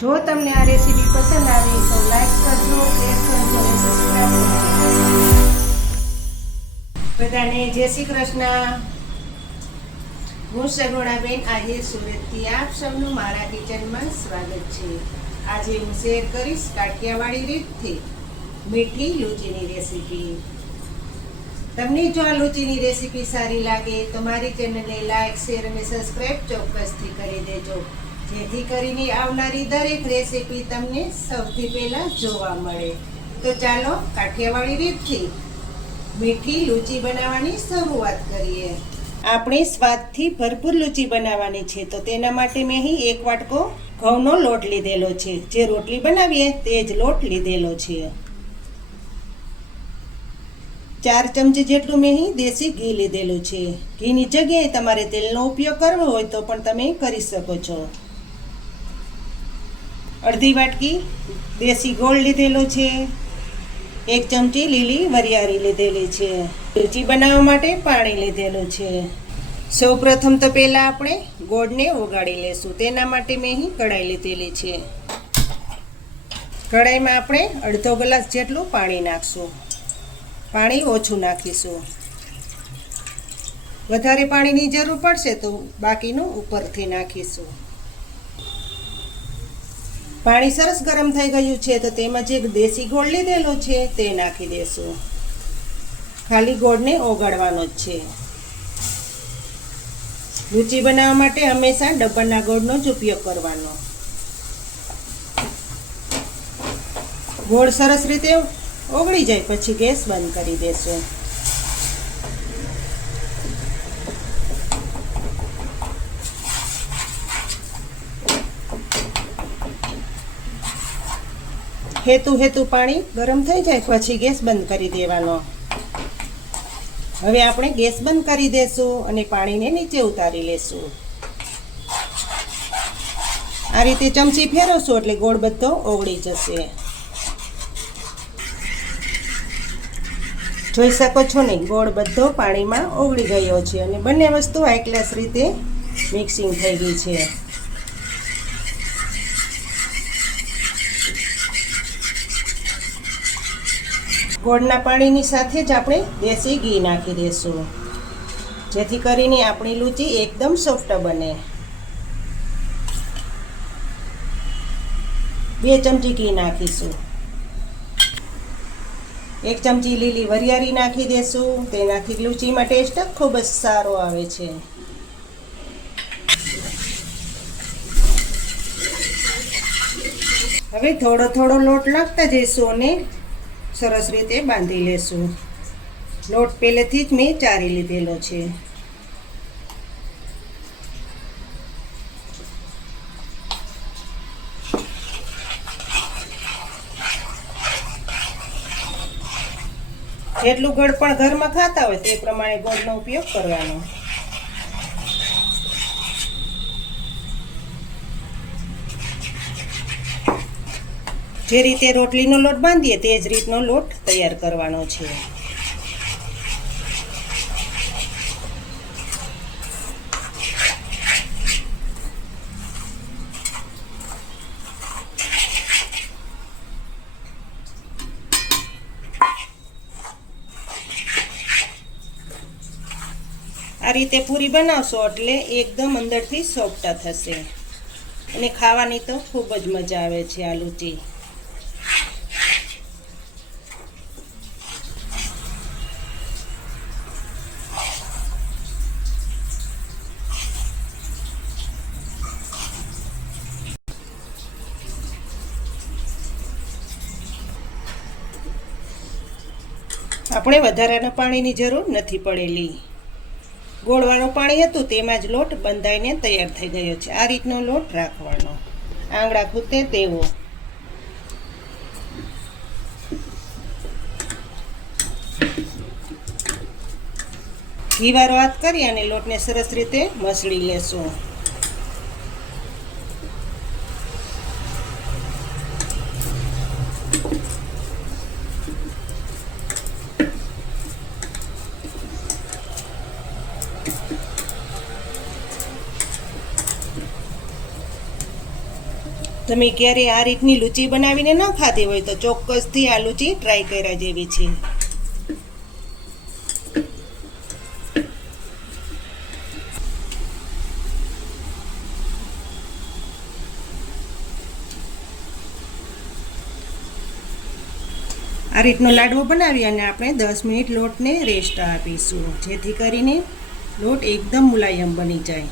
જો તમને આ રેસીપી પસંદ આવી તો લાઈક કરજો, શેર કરજો અને સબસ્ક્રાઈબ કરજો. બધાને જય શ્રી કૃષ્ણ. હું સગુણાબેન, આજે સુરતથી આપ સૌનું મારા કિચનમાં સ્વાગત છે. આજે હું શેર કરીશ કાઠિયાવાડી રીતથી મીઠી લૂચીની રેસીપી. તમને જો આ લૂચીની રેસીપી સારી લાગે તો મારી ચેનલને લાઈક, શેર અને સબસ્ક્રાઈબ ચોક્કસથી કરી દેજો. જેથી કરીને આવનારી દરેક રેસીપી તમને સૌથી પહેલા જોવા મળે. તો ચાલો કાઠિયાવાડી રીતથી મીઠી લૂચી બનાવવાની શરૂઆત કરીએ. આપણે સ્વાદથી ભરપૂર લૂચી બનાવવાની છે, તો તેના માટે મેં અહીં એક વાટકો ઘઉંનો લોટ લીધેલો છે. જે રોટલી બનાવીએ તે જ લોટ લીધેલો છે. ચાર ચમચી જેટલું મેં અહીં દેશી ઘી લીધેલું છે. ઘીની જગ્યાએ તમારે તેલનો ઉપયોગ કરવો હોય તો પણ તમે કરી શકો છો. અડધી વાટકી દેશી ગોળ લીધેલો છે. એક ચમચી લીલી વરિયાળી લીધેલી છે. લુચી બનાવવા માટે પાણી લીધેલું છે. સૌ પ્રથમ તો પહેલાં આપણે ગોળને ઓગાળી લેશું. તેના માટે મેં અહીં કઢાઈ લીધેલી છે. કઢાઈમાં આપણે અડધો ગ્લાસ જેટલું પાણી નાખશું. પાણી ઓછું નાખીશું. વધારે પાણીની જરૂર પડશે તો બાકીનું ઉપરથી નાખીશું. પાણી સરસ ગરમ થઈ ગયું છે તો તેમાં જે દેશી ગોળ લીધેલો છે તે નાખી દેશું. ખાલી ગોળને ઓગાળવાનો જ છે. લુચી બનાવવા માટે હંમેશા ડબ્બાના ગોળનો જ ઉપયોગ કરવાનો. ગોળ સરસ રીતે ઓગળી જાય પછી ગેસ બંધ કરી દેશું. હેતુ હેતુ પાણી ગરમ થઈ જાય પછી ગેસ બંધ કરી દેવાનો. હવે આપણે ગેસ બંધ કરી દેશું અને પાણીને નીચે ઉતારી લેશું. આ રીતે ચમચી ફેરવશું એટલે ગોળ બધો ઓગળી જશે. જોઈ શકો છો ને, ગોળ બધો પાણીમાં ઓગળી ગયો છે અને બંને વસ્તુ હાઈ ક્લાસ રીતે મિક્સિંગ થઈ ગઈ છે. ગોળના પાણીની સાથે જ આપણે દેશી ઘી નાખી દઈશું જેથી કરીને આપણી લૂચી એકદમ સોફ્ટ બને. બે ચમચી ઘી નાખીશું. એક ચમચી લીલી વરિયાળી નાખી દેશું. તેનાથી લૂચીમાં ટેસ્ટ ખૂબ જ સારો આવે છે. હવે થોડો થોડો લોટ નાખતા જઈશું અને સરસ રીતે બાંધી લેશું. લોટ પહેલેથી જ મેં ચારી લીધેલો છે. જેટલું ગળ પણ ઘરમાં ખાતા હોય તે પ્રમાણે ગોળનો ઉપયોગ કરવાનો. જે રીતે રોટલીનો લોટ બાંધીએ તે જ રીતનો લોટ તૈયાર કરવાનો છે. આ રીતે પૂરી બનાવશો એટલે એકદમ અંદરથી સોફ્ટ થશે. અને ખાવાની તો ખૂબ જ મજા આવે છે આ લૂચી આપણે વધારાના પાણીની જરૂર નથી પડેલી. ગોળવાનું પાણી હતું તેમાં જ લોટ બંધાઈને તૈયાર થઈ ગયો છે. આ રીતનો લોટ રાખવાનો. આંગળા ખૂતે તેવો. ઘીવારો હાથ કરી અને લોટને સરસ રીતે મસળી લેશું. તમે ક્યારે આ રીતની લૂચી બનાવીને ન ખાધી હોય તો ચોક્કસથી આ લૂચી ટ્રાય કર્યા જેવી છે. આ રીતનો લાડવો બનાવી અને આપણે દસ મિનિટ લોટને રેસ્ટ આપીશું. જેથી કરીને લોટ એકદમ મુલાયમ બની જાય.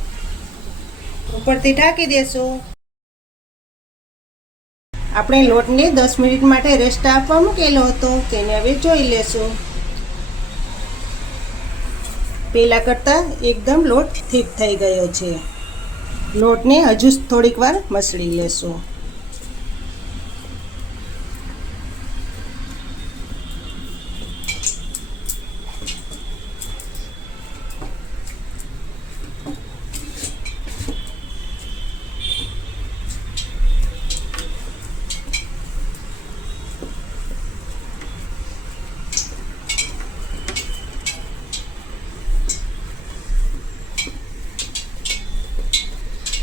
ઉપરથી ઢાંકી દેશું. આપણે લોટને દસ મિનિટ માટે રેસ્ટ આપવા મૂકેલો હતો તેને હવે જોઈ લેશું. પહેલાં કરતાં એકદમ લોટ થીક થઈ ગયો છે. લોટને હજુ થોડીક વાર મસળી લેશું.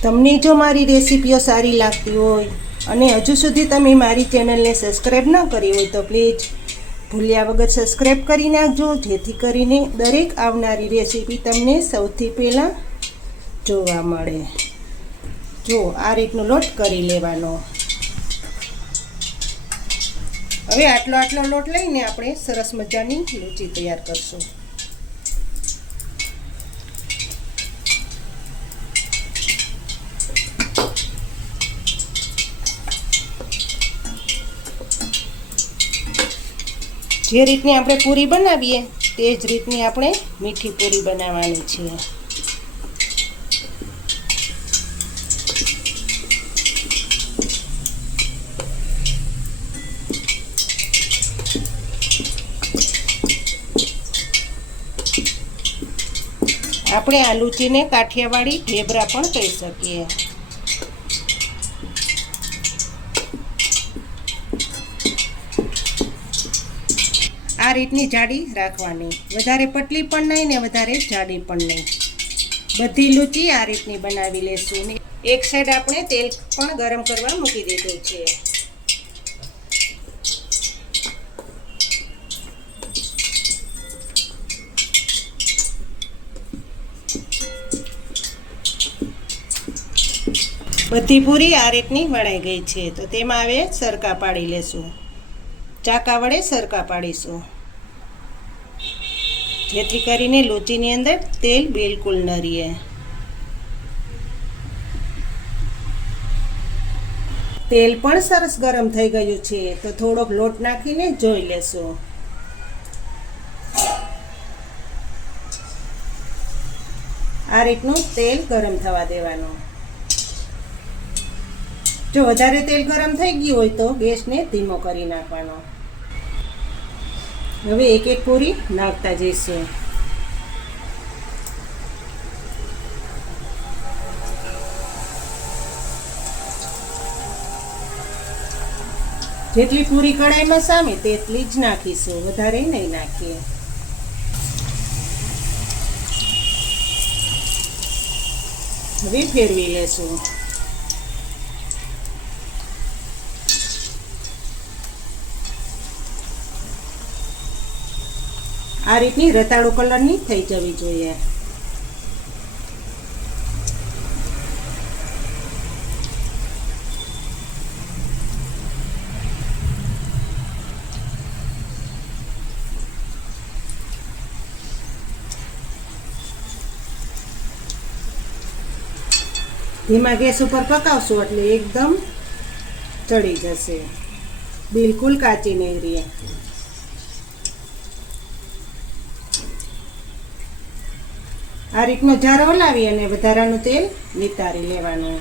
તમને જો મારી રેસીપીઓ સારી લાગતી હોય અને હજુ સુધી તમે મારી ચેનલને સબસ્ક્રાઈબ ન કરી હોય તો પ્લીઝ ભૂલ્યા વગર સબસ્ક્રાઈબ કરી નાખજો, જેથી કરીને દરેક આવનારી રેસીપી તમને સૌથી પહેલાં જોવા મળે. જો, આ રીતનો લોટ કરી લેવાનો. હવે આટલો આટલો લોટ લઈને આપણે સરસ મજાની લૂચી તૈયાર કરશું. જે રીતની આપણે પૂરી બનાવીએ, તે જ રીતની આપણે મીઠી પૂરી બનાવવાની છે આપણે આ લૂચીને કાઠિયાવાડી ઢેબરા પણ કહી શકીએ. રીતની જાડી રાખવાની. વધારે પતલી પણ નહીં ને વધારે જાડી પણ નહીં. બધી લૂચી આ રીતની બનાવી લેશું. ને એક સાઈડ આપણે તેલ પણ ગરમ કરવા મૂકી દીધું છે. બધી પૂરી આ રીતની વણાઈ ગઈ છે. તો તેમાં હવે સરકા પાડી લેશું. ચાકા વડે સરકા પાડીશું. જેથી કરીને લોચીની અંદર તેલ બિલકુલ ન રહે તેલ પણ સરસ ગરમ થઈ ગયું છે, તો થોડોક લોટ નાખીને જોઈ લેશું. આ રીતનું તેલ ગરમ થવા દેવાનું. જો વધારે તેલ ગરમ થઈ ગયું હોય તો ગેસને ધીમો કરી નાખવાનો. હવે એક એક પૂરી નાખતા જઈશું. જેટલી પૂરી કઢાઈમાં સામે તેટલી જ નાખીશું. વધારે નહીં નાખીએ. હવે ફેરવી લેશું. આ રીતની રતાળુ કલરની થઈ જવી જોઈએ. ધીમા ગેસ ઉપર પકાવશું એટલે એકદમ ચડી જશે. બિલકુલ કાચી નહીં રહે. આ રીતનો જાર હલાવી અને વધારાનું તેલ નિતારી લેવાનું.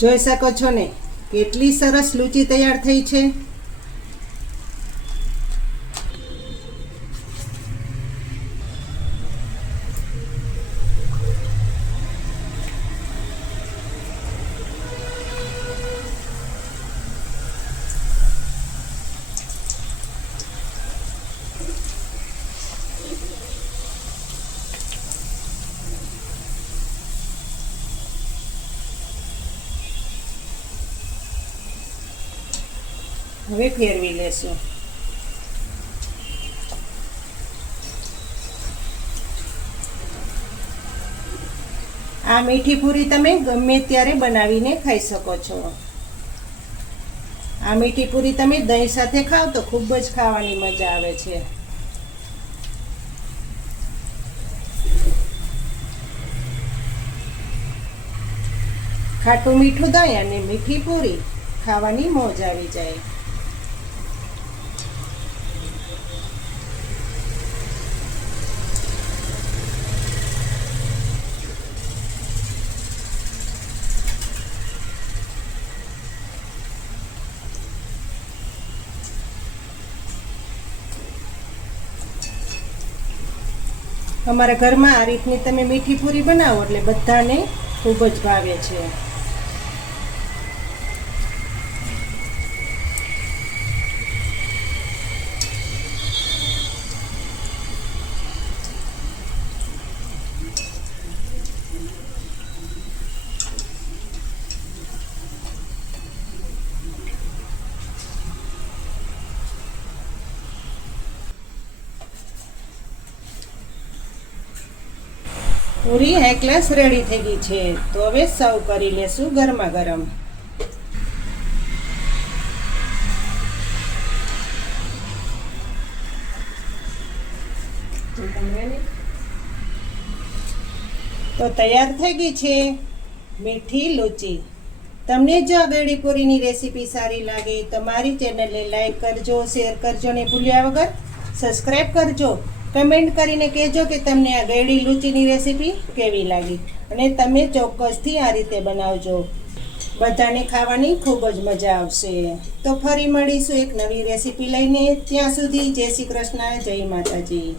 જોઈ શકો છો ને, કેટલી સરસ લૂચી તૈયાર થઈ છે. હવે ફેરવી લેશું. આ મીઠી પૂરી તમે ગમે ત્યારે બનાવીને ખાઈ શકો છો. આ મીઠી પૂરી તમે દહીં સાથે ખાવ તો ખૂબ જ ખાવાની મજા આવે છે. ખાટું મીઠું દહીં અને મીઠી પૂરી ખાવાની મોજ આવી જાય. અમારા ઘરમાં આ રીતની તમે મીઠી પૂરી બનાવો એટલે બધાને ખૂબ જ ભાવે છે. પૂરી હાઈ ક્લાસ રેડી થઈ ગઈ છે. તો હવે સર્વ કરી લેશું ગરમા ગરમ તો તૈયાર થઈ ગઈ છે મીઠી લોચી. તમને જો આ ગળી પૂરીની રેસીપી સારી લાગે, તો મારી ચેનલને લાઈક કરજો, શેર કરજો ને ભૂલ્યા વગર સબસ્ક્રાઈબ કરજો. કમેન્ટ કરીને કહેજો કે તમને આ ગળી લૂચીની રેસીપી કેવી લાગી અને તમે ચોક્કસથી આ રીતે બનાવજો. બધાને ખાવાની ખૂબ જ મજા આવશે. તો ફરી મળીશું એક નવી રેસીપી લઈને. ત્યાં સુધી જય શ્રી કૃષ્ણ, જય માતાજી.